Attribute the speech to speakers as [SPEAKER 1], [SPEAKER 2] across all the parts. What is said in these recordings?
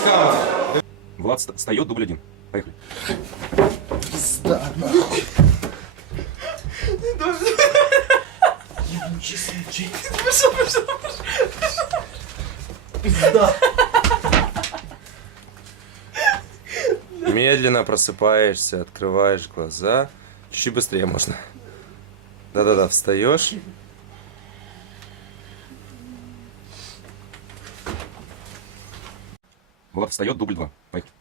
[SPEAKER 1] Скаут.
[SPEAKER 2] Влад встает, дубль один. Поехали. Пизда, нахуй. Ебучий случай. Пошел, пошел. Пизда.
[SPEAKER 1] Медленно просыпаешься, открываешь глаза. Чуть быстрее можно. Да-да-да, встаешь.
[SPEAKER 2] Встает, дубль два. Поехали.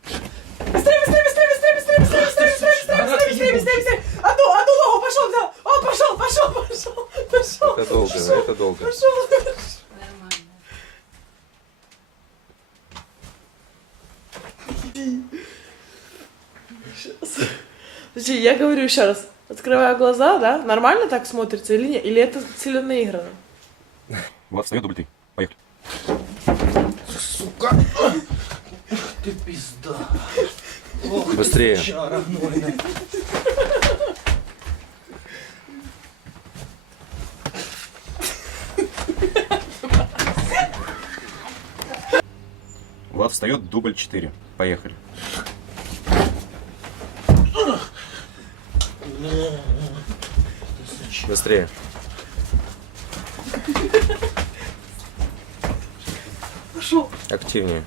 [SPEAKER 3] Быстрее, быстрее, быстрее, быстрее, быстрее, быстрее, быстрее, быстрее, быстрее, быстрее, быстрее, быстрее, быстрее. Одну, одну ногу пошел, да. О, пошел, пошел, пошел, пошел.
[SPEAKER 1] Это долго, это долго.
[SPEAKER 3] Пошел. Подожди, я говорю еще раз. Открываю глаза, да? Нормально так смотрится или нет? Или это сильно наиграно?
[SPEAKER 2] Влад встает, дубль три. Поехали.
[SPEAKER 4] Сука! Ты пизда. Ох,
[SPEAKER 1] Быстрее.
[SPEAKER 4] ты.
[SPEAKER 2] Влад встает, дубль четыре. Поехали.
[SPEAKER 1] Быстрее.
[SPEAKER 3] Пошел.
[SPEAKER 1] Активнее.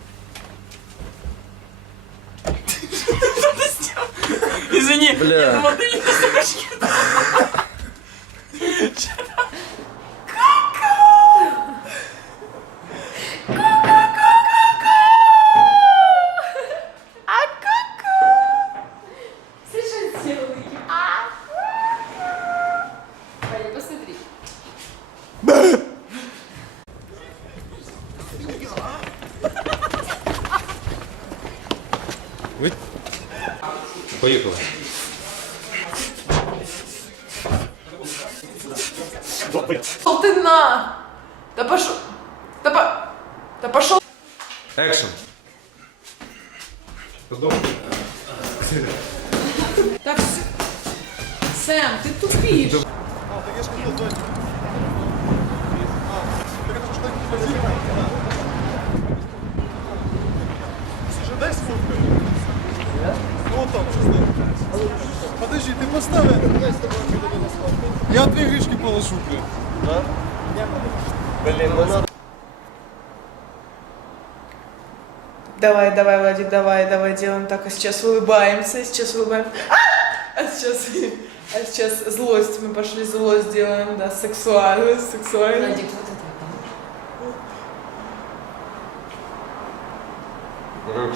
[SPEAKER 3] Извини.
[SPEAKER 1] Бля.
[SPEAKER 3] Я думала, ты не на сумочке.
[SPEAKER 5] Слышишь, сделай. А? Ваня, посмотри.
[SPEAKER 1] Вы...
[SPEAKER 3] Поїхали. Ти на! Та пошо. Та по... Та пошо.
[SPEAKER 1] Екшн.
[SPEAKER 3] Так, Сэм, ты тупишь.
[SPEAKER 6] А, ты поставь это. Я две гришки положу, блин.
[SPEAKER 3] Давай, давай, Владик, давай, давай, делаем так. А сейчас улыбаемся, сейчас улыбаемся. А! А сейчас, а сейчас злость. Мы пошли злость делаем, да, сексуально, сексуально.
[SPEAKER 5] Владик, вот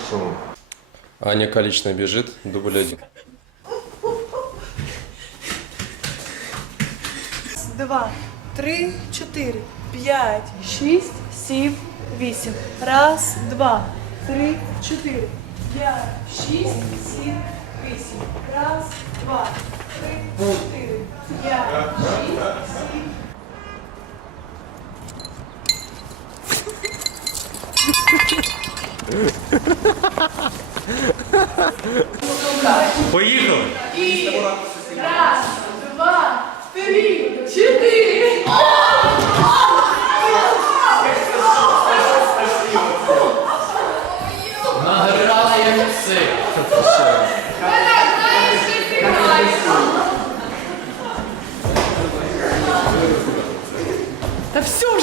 [SPEAKER 5] это.
[SPEAKER 1] Аня Каличная бежит, дубль один.
[SPEAKER 3] Два, три, чотири, п'ять, шість, сім, вісім. Раз, два, три, чотири, п'ять, шість, сім, вісім. Раз, два, три, чотири, п'ять, шість, сім.
[SPEAKER 1] Поїхали!
[SPEAKER 3] Раз, два, граєм
[SPEAKER 4] всі. Ми все,